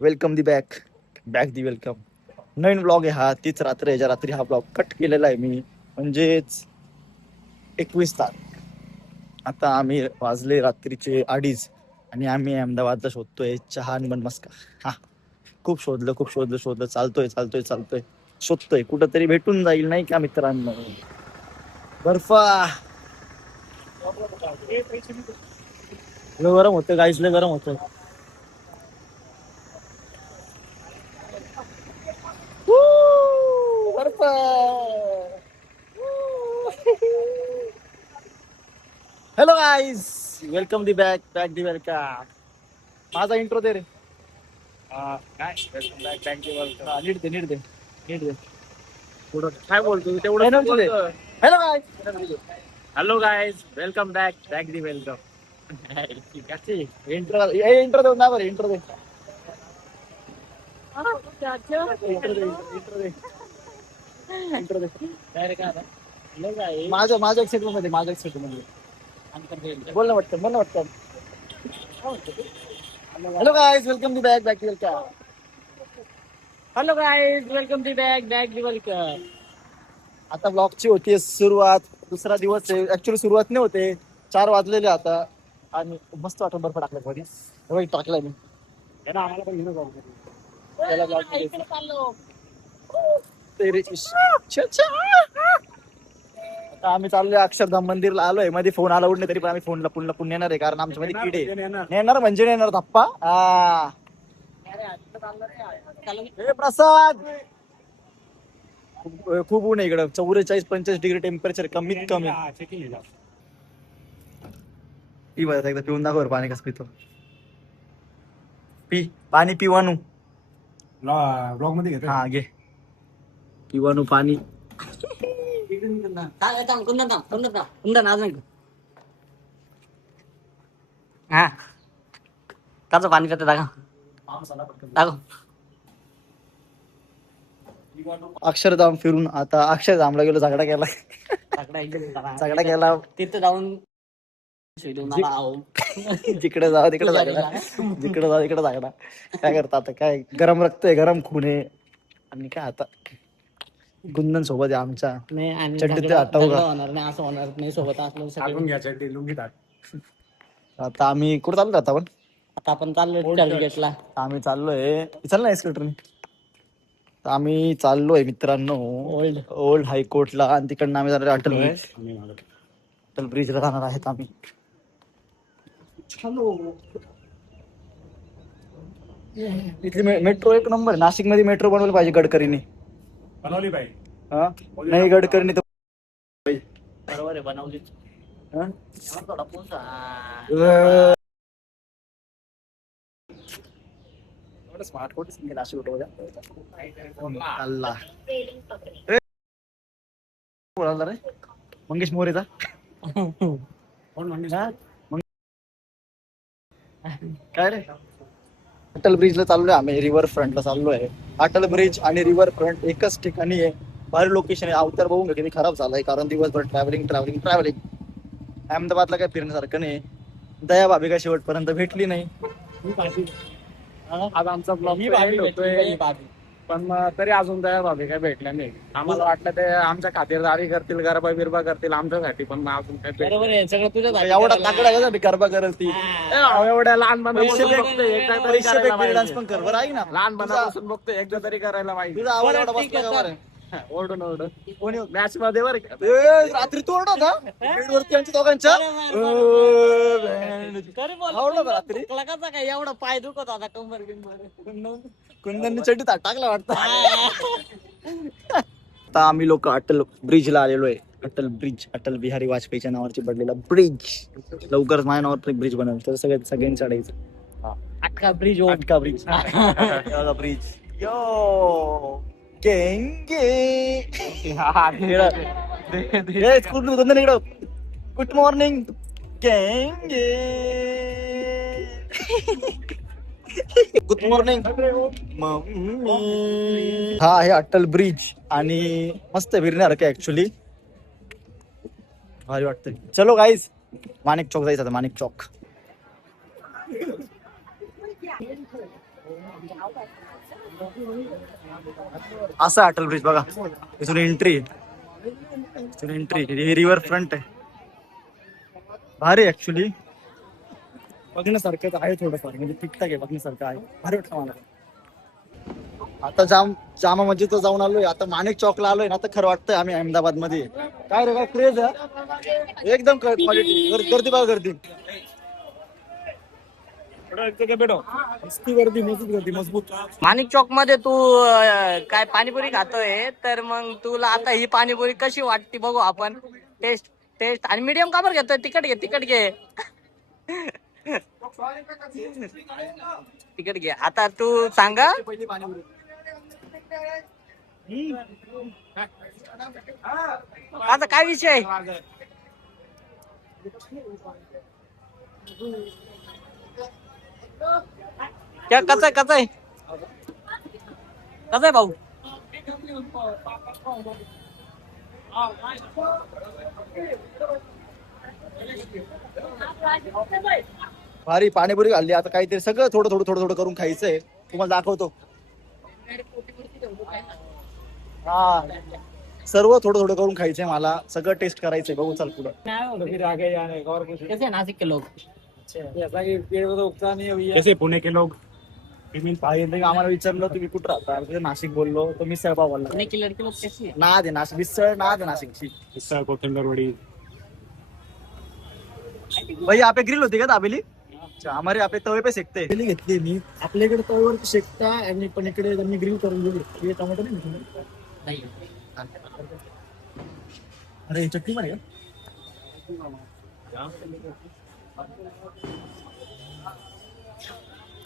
Welcome the back. Back the welcome. Naveen blog आहे हा. तीच रात्र याच्या रात्री हा ब्लॉग कट केलेला आहे मी. म्हणजेच 21 तारीख. आता आम्ही वाजले रात्रीचे 2:30 आणि आम्ही अहमदाबादला शोधतोय चहा आणि बन मस्का. हा, खूप शोधलं चालतोय शोधतोय, कुठंतरी भेटून जाईल नाही का मित्रांनो. बर्फा लय गरम होतं गाईस, लय गरम होतं. बर्फा hello guys, welcome the back the welcome. माझा इंट्रो दे रे. काय वेलकम बॅक, थँक्यू वेलकम. नीट दे. पुढं काय बोलतो तेवढं hello guys, hello guys, welcome back, back the welcome. Intro देऊ ना बरं. इंट्रो दे. माझ्या एक्साइटमेंट मध्ये बोल ना वाटतं. Hello guys, welcome the back welcome. Hello guys, welcome the back the welcome. आता ब्लॉगची होती सुरुवात. दुसरा दिवस आहे. ऍक्च्युली सुरुवात नाही होते. 4 वाजलेले आता आणि मस्त वाटून बर्फ टाकला मध्ये टाकलाय मी. आम्हाला पण घेऊन जाऊ. त्याला vlog मध्ये तेरी आता आम्ही चाललोय अक्षरधाम मंदिरला आलोय. मध्ये फोन आला उडणे तरी पण आम्ही फोनला पुन्हा येणार आहे, कारण आमच्या मध्ये किडे नेणार म्हणजे नेणार धप्पा. हे प्रसाद, खूप ऊन आहे इकडं. 44-45 डिग्री टेम्परेचर कमीत कमी. पी बरं एकदा, पिऊन दाखव पाणी कसं पितो. पाणी पिवानू ब्लॉग मध्ये घेतो. हा घे पिवानू पाणी. हा काचं पाणी पितं दाखव. अक्षरधाम फिरून आता अक्षरधामला गेलो. झगडा केला. तिथं जाऊन जिकडे जाऊ तिकडे झगडा. काय करता आता, काय गरम रक्त आहे, गरम खून आहे. आणि काय आता गुंदन सोबत आहे आमच्या. नाही आणि चड्डीत हटाऊ का? होणार नाही, असं होणार नाही. सोबत असलं सगळं. घ्यायचं लुंगी टाक. आता आम्ही कुठं चाललो आता आता आपण चाललोय चर्चगेटला. आम्ही चाललोय, चल ना एस्केलेटरने. आम्ही चाललोय मित्रांनो ओल्ड हायकोर्टला, आणि तिकडनं आम्ही जाणार अटल ब्रिजला जाणार आहेत आम्ही. इथली मेट्रो एक नंबर. नाशिक मध्ये मेट्रो बनवली पाहिजे गडकरीने. बनवली पाहिजे. हा नाही, गडकरीने तर बरोबर आहे, बनवली. स्मार्ट कोट नाशिक अल्ला रे मंगेश मोरेचा. कोण म्हणले? काय रे, अटल ब्रिजला चाललोय आम्ही. रिव्हर फ्रंटला चाललोय. अटल ब्रिज आणि रिव्हर फ्रंट एकच ठिकाणी आहे. भारी लोकेशन आहे. अवतार बघून किती खराब झालाय, कारण दिवसभर ट्रॅव्हलिंग. अहमदाबादला काय फिरण्यासारखं नाही. दया भाभी काय शेवटपर्यंत भेटली नाही. आज आमचा ब्लॉग होतोय, पण तरी अजून त्या भाभी काय भेटल्या नाही. आम्हाला वाटलं ते आमच्या खातिरदारी करतील, गरबा बिरबा करतील आमच्यासाठी, पण अजून काय भेटलं बरोबर आहे, सगळं तुझ्या एवढा तागडा आहे का गरबा करेल ती. नाही. एवढ्या लहानपणापासून बघतोय, एकदा तरी करायला डान्स पाहिजे. पण कर बरं, ऐक ना. लहानपणापासून बघतोय, एकदा तरी करायला पाहिजे. तुझा आवाज एवढा बसला का बरं? ओरडून कोणी मॅच मध्ये बरं का. रात्री तो ओरडा होता बेडवरती आमच्या दोघांच्या. आवडलं का रात्री? कसा काय एवढा पाय दुखत होता, कंबर बिंबर. कुंदननी चड्डी टाकला वाटतं. आता आम्ही लोक अटल ब्रिजला आलेलो आहे. अटल बिहारी वाजपेयीच्या नावाची बनलेला ब्रिज. लवकरच माझ्या नावावर ब्रिज बनवलं तर सगळ्यांनी चढायचं. अटका ब्रिज. अटका ब्रिज. ब्रिज यो गेंगे. गुड मॉर्निंग गेंगे. Good morning mummy. हा आहे अटल ब्रिज आणि मस्त फिरण्यासारखं ऍक्च्युली, भारी वाटतंय. चलो गाईज, माणिक चौक जायचं आता. माणिक चौक असं अटल ब्रिज बघा, इथून एंट्री, इथून एंट्री. हे रिव्हर फ्रंट आहे, भारी ऍक्च्युली बघण्यासारखं आहे थोडंफार, म्हणजे ठीकठाक आहे, बघण्यासारखं आहे, भारी वाटतं मला. आता जामा मस्जिदला जाऊन आलोय, आता माणिक चौकला आलोय ना, आता खरं वाटतंय आम्ही अहमदाबाद मध्ये. काय रे, काय क्रेज आहे एकदम, क्वालिटी, गर्दी बघा, गर्दी गर्दी मजबूत. माणिक चौक मध्ये तू काय पाणीपुरी खातोय, तर मग तुला आता ही पाणीपुरी कशी वाटते बघू आपण. टेस्ट टेस्ट आणि मीडियम का बरं घेतोय, तिकट घे, तिकट घे. तिकट घे. आता तू सांगा पहिली पाणीपुरी. आता काय विषय. क्या कसं आहे, कसं आहे, कसं आहे भाऊ. भारी पाणीपुरी खाल्ली, आता काहीतरी सगळं थोडं थोडं थोडं थोडं करून खायचंय, तुम्हाला दाखवतो. हा, सर्व थोडं थोडं करून खायचंय मला, सगळं टेस्ट करायचंय, बघू चल पुढं. कैसे नासिक के लोग. कैसे पुणे के लोग. मी पाहिजे आम्हाला विचारलं तुम्ही कुठं राहता, तर नाशिक बोललो, तो मिसळ पाव बोलला. पुणे की लड़के लोग कैसे. ना दे नाशिक मिसळ, ना दे नाशिकची. कोथिंबीर भाई यहाँ पे ग्रिल होती का दाबेली. अच्छा, हमारे यहाँ पे तवे पे सेकते. ग्रिल घेतली मी, आपल्याकडे तव्यावर शेकता आणि पण इकडे त्यांनी ग्रिल करून दिली. टोमॅटो नाही, अरे चटणी मध्ये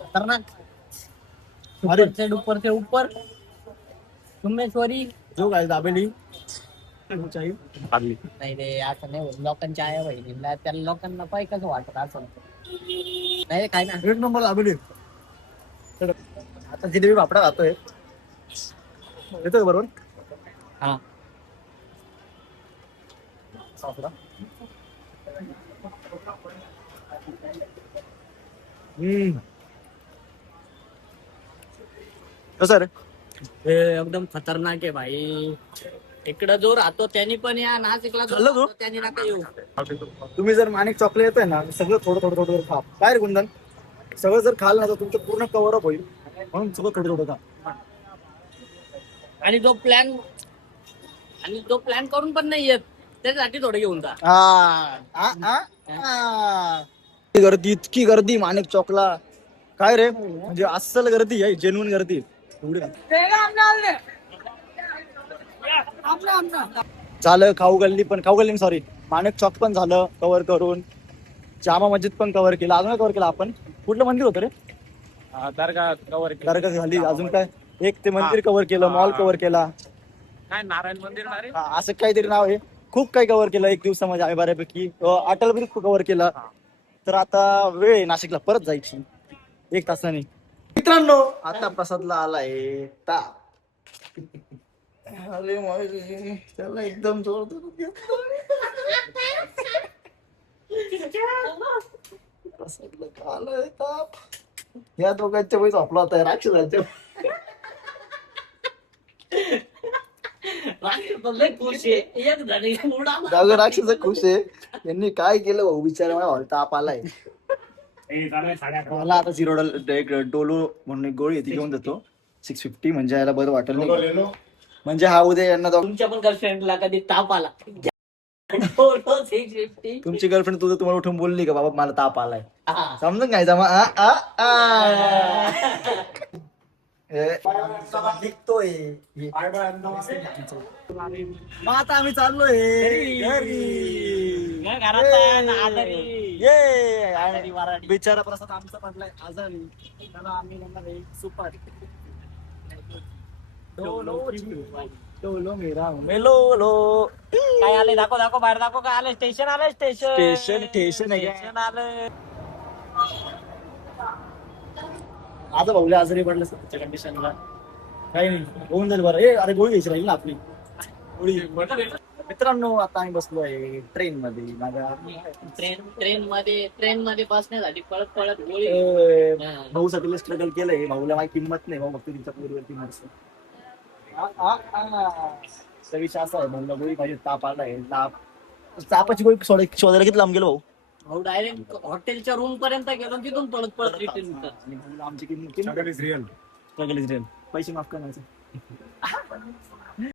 खतरनाक. अरे ऊपर से ऊपर तुम्हेश्वरी. जो काय दाबेली चाहिए. नाही रे, असं नाही होत. लोकांच्या आया बहिणीला, त्या लोकांना पाय कसं वाटत असं. नाही रे, काय ना. एक नंबर दाबेली. आता जिलेबी पापडा खातोय, येतोय बरोबर. हा, सासरा. कसं रे. हे एकदम खतरनाक आहे भाई. इकडं जो राहतो त्यांनी पण या, नाशिकला जो खाल्लं तू? राहतो त्यांनी नका येऊ. तुम्ही जर माणिक चॉकलेट येतोय ना, सगळं थोडं थोडं थोडं खा. काय रे गुंदन, सगळं जर खाल ना तर तुमचं पूर्ण कव्हर अप होईल, म्हणून सगळं थोडं थोडं खा. आणि जो प्लॅन करून पण नाही येत, त्याच्यासाठी थोडं घेऊन जा. गर्दी, इतकी गर्दी माणिक चौकला, काय रे, म्हणजे अस्सल गर्दी आहे, जेन्युइन गर्दी एवढी. झालं खाऊ गल्ली सॉरी, माणिक चौक पण झालं कव्हर करून, जामा मस्जिद पण कव्हर केलं. अजून कव्हर केलं आपण, कुठलं मंदिर होतं रे. दर्गा कवर दर्गा झाली, अजून काय, एक ते मंदिर कव्हर केलं, मॉल कव्हर केला, काय नारायण मंदिर ना रे. असं काहीतरी नाव आहे. खूप काही कव्हर केलं एक दिवसामध्ये आम्ही बऱ्यापैकी. अटल ब्रिज कव्हर केला. तर आता वेळ आहे नाशिकला परत जायची, 1 तासाने. मित्रांनो, आता प्रसादला आलाय ताप. अरे माझे त्याला एकदम जोर प्रसादला का आलाय ताप. या दोघांच्या वेळेस आपला होता राक्षसांच्या. जागा राक्षस खुश आहे. यांनी काय केलं भाऊ, बिचारा मला ताप आलाय. मला आता डोलो म्हणून एक गोळी ती घेऊन देतो, 650, म्हणजे याला बरं वाटेल नाही. म्हणजे हा उद्या यांना तुमच्या पण गर्लफ्रेंडला कधी ताप आला. 650. तुमची गर्लफ्रेंड तुझं तुम्हाला उठून बोलली का बाबा मला ताप आलाय, हा. समजून घ्यायचा मग. निघतोय मग आता आम्ही चाललोय घरी. बिचारा प्रसाद आमचा पडलाय आजारी, त्याला आम्ही म्हणणार आहे सुपारी. डोलो मेरा मेलो. काय आले, दाखव बाहेर दाखव. काय आलं, स्टेशन आलं, स्टेशन आहे. आलं. आता भाऊला आजारी पडलं सध्याच्या कंडिशनला काही नाही, होऊन जाईल बरं. अरे गोळी घ्यायची राहील ना आपली गोळी. मित्रांनो आता आम्ही बसलोय ट्रेन मध्ये माझ्या ट्रेन मध्ये बसण्यासाठी पळत पळत गोळी भाऊसाठी स्ट्रगल केलंय. भाऊला माझी किंमत नाही. भाऊ फक्त तिच्या पोरीवरती मरतो. विषय असा आहे, भाऊला गोळी पाहिजे. ताप आलाय. तापाची गोळी शोधायला किती लांब गेलो भाऊ. भाऊ डायरेक्ट हॉटेलच्या रूम पर्यंत गेलो तिथून पळत पळत रिटर्न आणि भाऊला आमची किंमत स्ट्रगल इज रिअल. पैसे माफ करायचे.